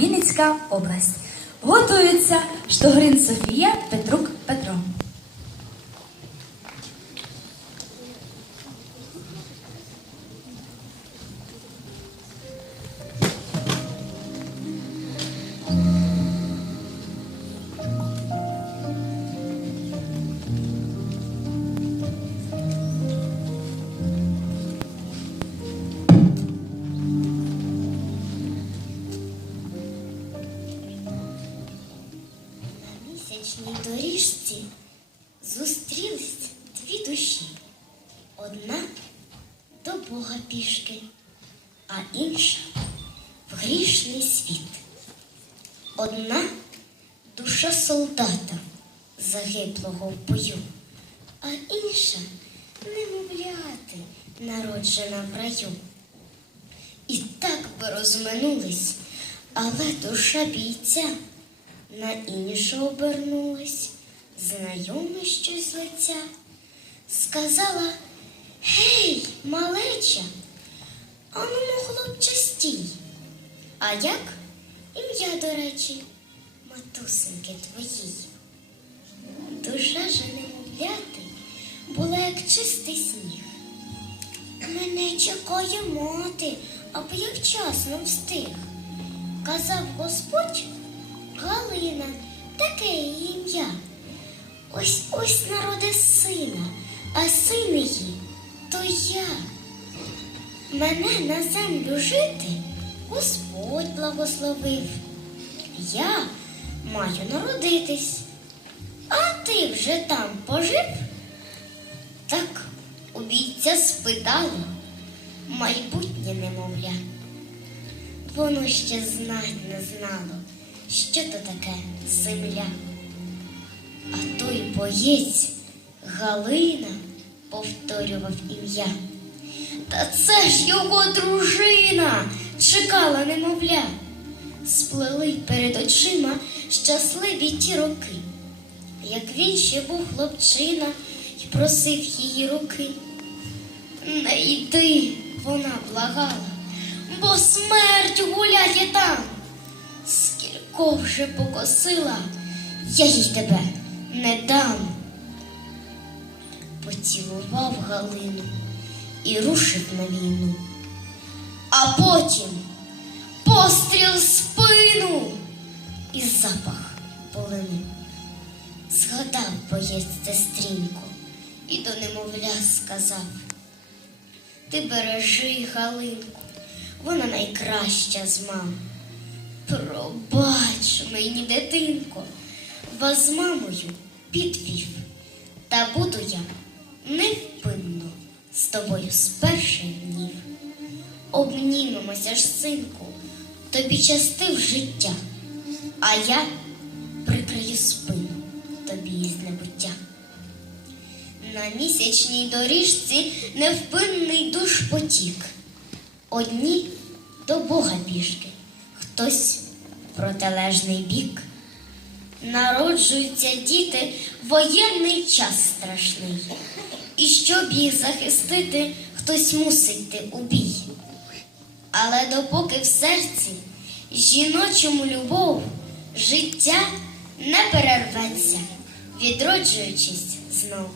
Вінницька область. Готується Штогрин Софія, Петрук Петро. На доріжці зустрілись дві душі. Одна до Бога пішки, а інша в грішний світ. Одна душа солдата, загиблого в бою, а інша немовляти, народжена в раю. І так би розминулись, але душа бійця на іншу обернулась, знайоме щось лиця. Сказала Гей, малеча, ану, хлопче, стій. А як ім'я, до речі, матусеньки твоїй. Душа же немовляти була, як чистий сніг. Мене чекає мати, аби я вчасно встиг. Казав Господь, Галина, таке ім'я. Ось ось народи сина, а син її то я. Мене на землю жити Господь благословив. Я маю народитись, а ти вже там пожив? Так у бійця спитало майбутнє немовля. Воно ще знать не знало, що то таке земля. А той боєць Галина повторював ім'я. Та це ж його дружина чекала немовля. Сплели перед очима щасливі ті роки, як він ще був хлопчина і просив її руки. Не йди, вона благала, бо смерть гуляє там. Вже покосила, я їй тебе не дам. Поцілував Галину і рушив на війну. А потім постріл спину і запах полину. Згадав боєць сестрінку і до немовля сказав. Ти бережи Галинку, вона найкраща з мам. Пробач мені, дитинко, вас з мамою підвів, та буду я невпинно з тобою з перших днів. Обнімемося ж, синку, тобі частив життя, а я прикрию спину тобі із небуття. На місячній доріжці невпинний душ потік. Одні до Бога пішки, хтось протилежний бік. Народжуються діти воєнний час страшний. І щоб їх захистити, хтось мусить йти у бій. Але допоки в серці жіночому любов, життя не перерветься, відроджуючись знов.